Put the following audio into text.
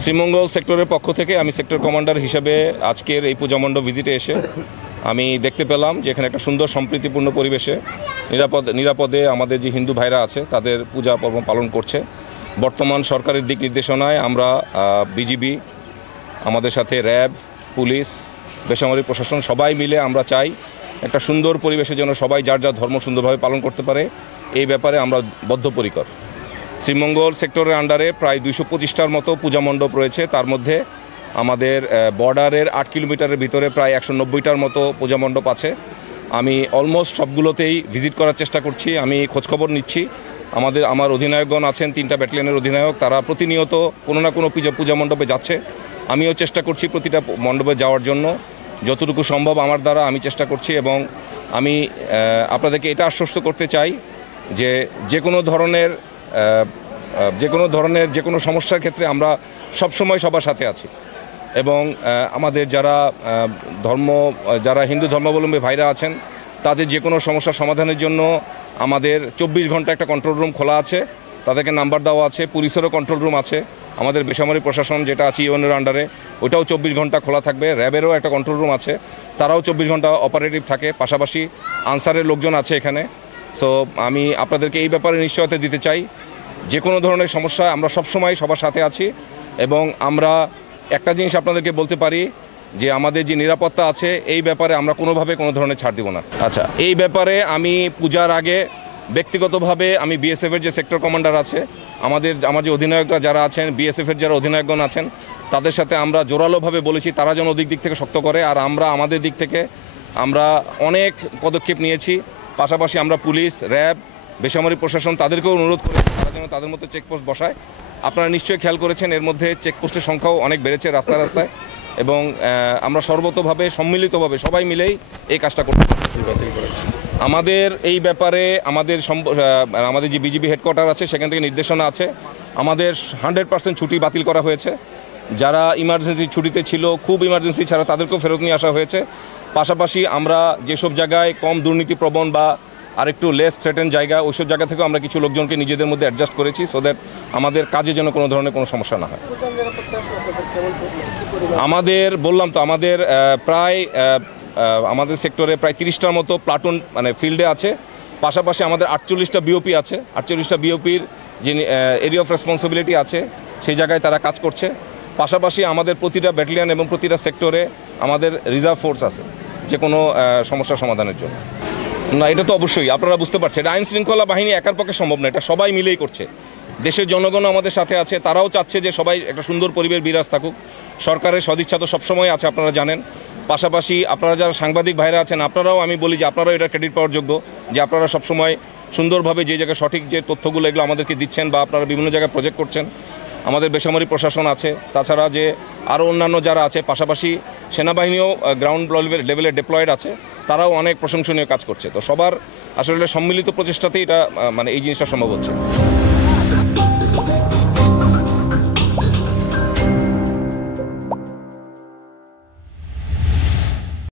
শ্রীমঙ্গল সেক্টরের পক্ষ থেকে আমি সেক্টর কমান্ডার হিসেবে আজকের এই পূজা মণ্ডপ ভিজিটে এসে আমি দেখতে পেলাম যে এখানে একটা সুন্দর সম্প্রীতিপূর্ণ পরিবেশে নিরাপদে আমাদের যে হিন্দু ভাইরা আছে তাদের পূজা পর্ব পালন করছে। বর্তমান সরকারের দিক নির্দেশনায় আমরা বিজিবি, আমাদের সাথে র্যাব, পুলিশ, বেসামরিক প্রশাসন সবাই মিলে আমরা চাই একটা সুন্দর পরিবেশে যেন সবাই যার যার ধর্ম সুন্দরভাবে পালন করতে পারে, এই ব্যাপারে আমরা বদ্ধপরিকর। শ্রীমঙ্গল সেক্টরের আন্ডারে প্রায় 225টার মতো পূজা মণ্ডপ রয়েছে। তার মধ্যে আমাদের বর্ডারের 8 কিলোমিটারের ভিতরে প্রায় 190টার মতো পূজা মণ্ডপ আছে। আমি অলমোস্ট সবগুলোতেই ভিজিট করার চেষ্টা করছি, আমি খোঁজখবর নিচ্ছি। আমার অধিনায়কগণ আছেন, 3টা ব্যাটালিয়নের অধিনায়ক, তারা প্রতিনিয়ত কোনো না কোনো পূজা মণ্ডপে যাচ্ছে। আমিও চেষ্টা করছি প্রতিটা মণ্ডপে যাওয়ার জন্য, যতটুকু সম্ভব আমার দ্বারা আমি চেষ্টা করছি। এবং আমি আপনাদেরকে এটা আশ্বস্ত করতে চাই যে যে কোনো সমস্যার ক্ষেত্রে আমরা সবসময় সবার সাথে আছি। এবং আমাদের যারা হিন্দু ধর্মাবলম্বী ভাইরা আছেন তাদের যে কোনো সমস্যার সমাধানের জন্য আমাদের 24 ঘন্টা একটা কন্ট্রোল রুম খোলা আছে, তাদেরকে নাম্বার দেওয়া আছে। পুলিশেরও কন্ট্রোল রুম আছে, আমাদের বেসামরিক প্রশাসন যেটা আছে ইউএনের আন্ডারে ওটাও 24 ঘন্টা খোলা থাকবে। র্যাবেরও একটা কন্ট্রোল রুম আছে, তারাও 24 ঘন্টা অপারেটিভ থাকে। পাশাপাশি আনসারের লোকজন আছে এখানে। সো আমি আপনাদেরকে এই ব্যাপারে নিশ্চয়তা দিতে চাই, যে কোনো ধরনের সমস্যা আমরা সবসময় সবার সাথে আছি। এবং আমরা একটা জিনিস আপনাদেরকে বলতে পারি যে আমাদের যে নিরাপত্তা আছে এই ব্যাপারে আমরা কোনোভাবে কোনো ধরনের ছাড় দিব না। আচ্ছা, এই ব্যাপারে আমি পূজার আগে ব্যক্তিগতভাবে আমি বিএসএফের যে সেক্টর কমান্ডার আছে, আমার যে অধিনায়করা যারা আছেন, বিএসএফের যারা অধিনায়কগণ আছেন, তাদের সাথে আমরা জোরালোভাবে বলেছি তারা যেন ওদিক দিক থেকে শক্ত করে। আর আমরা আমাদের দিক থেকে আমরা অনেক পদক্ষেপ নিয়েছি। পাশাপাশি আমরা পুলিশ, র্যাব, বেসামরিক প্রশাসন তাদেরকেও অনুরোধ করেছি তারা যেন তাদের মধ্যে চেকপোস্ট বসায়। আপনারা নিশ্চয়ই খেয়াল করেছেন এর মধ্যে চেকপোস্টের সংখ্যাও অনেক বেড়েছে রাস্তায় রাস্তায়। এবং আমরা সর্বতোভাবে সম্মিলিতভাবে সবাই মিলেই এই কাজটা করতে আমাদের এই ব্যাপারে আমাদের যে বিজিবি হেডকোয়ার্টার আছে সেখান থেকে নির্দেশনা আছে। আমাদের 100% ছুটি বাতিল করা হয়েছে। যারা ইমার্জেন্সি ছুটিতে ছিল, খুব ইমার্জেন্সি ছাড়া তাদেরকেও ফেরত নিয়ে আসা হয়েছে। পাশাপাশি আমরা যেসব জায়গায় কম দুর্নীতিপ্রবণ বা আরেকটু লেস থ্রেটেন জায়গা, ওইসব জায়গা থেকেও আমরা কিছু লোকজনকে নিজেদের মধ্যে অ্যাডজাস্ট করেছি, সো দ্যাট আমাদের কাজে যেন কোনো ধরনের কোনো সমস্যা না হয়। বললাম তো আমাদের সেক্টরে প্রায় 30টার মতো প্লাটুন মানে ফিল্ডে আছে। পাশাপাশি আমাদের 48টা বিওপি আছে। 48টা বিওপির যে এরিয়া অফ রেসপন্সিবিলিটি আছে সেই জায়গায় তারা কাজ করছে। পাশাপাশি আমাদের প্রতিটা ব্যাটালিয়ন এবং প্রতিটা সেক্টরে আমাদের রিজার্ভ ফোর্স আছে যে কোনো সমস্যা সমাধানের জন্য। না, এটা তো অবশ্যই আপনারা বুঝতে পারছেন, এটা আইন শৃঙ্খলা বাহিনী একার পক্ষে সম্ভব না, এটা সবাই মিলেই করছে। দেশের জনগণ আমাদের সাথে আছে, তারাও চাচ্ছে যে সবাই একটা সুন্দর পরিবেশ বিরাজ থাকুক। সরকারের সদিচ্ছা তো সবসময় আছে, আপনারা জানেন। পাশাপাশি আপনারা যারা সাংবাদিক ভাইরা আছেন, আপনারাও আমি বলি যে আপনারাও এটা ক্রেডিট পাওয়ার যোগ্য যে আপনারা সবসময় সুন্দরভাবে যে জায়গায় সঠিক যে তথ্যগুলো এগুলো আমাদেরকে দিচ্ছেন বা আপনারা বিভিন্ন জায়গায় প্রজেক্ট করছেন। আমাদের বেসামরিক প্রশাসন আছে, তাছাড়া যে আরও অন্যান্য যারা আছে, পাশাপাশি সেনাবাহিনীও গ্রাউন্ড লেভেলে ডিপ্লয়েড আছে, তারাও অনেক প্রশংসনীয় কাজ করছে। তো সবার আসলে সম্মিলিত প্রচেষ্টাতেই এটা এই জিনিসটা সম্ভব হচ্ছে।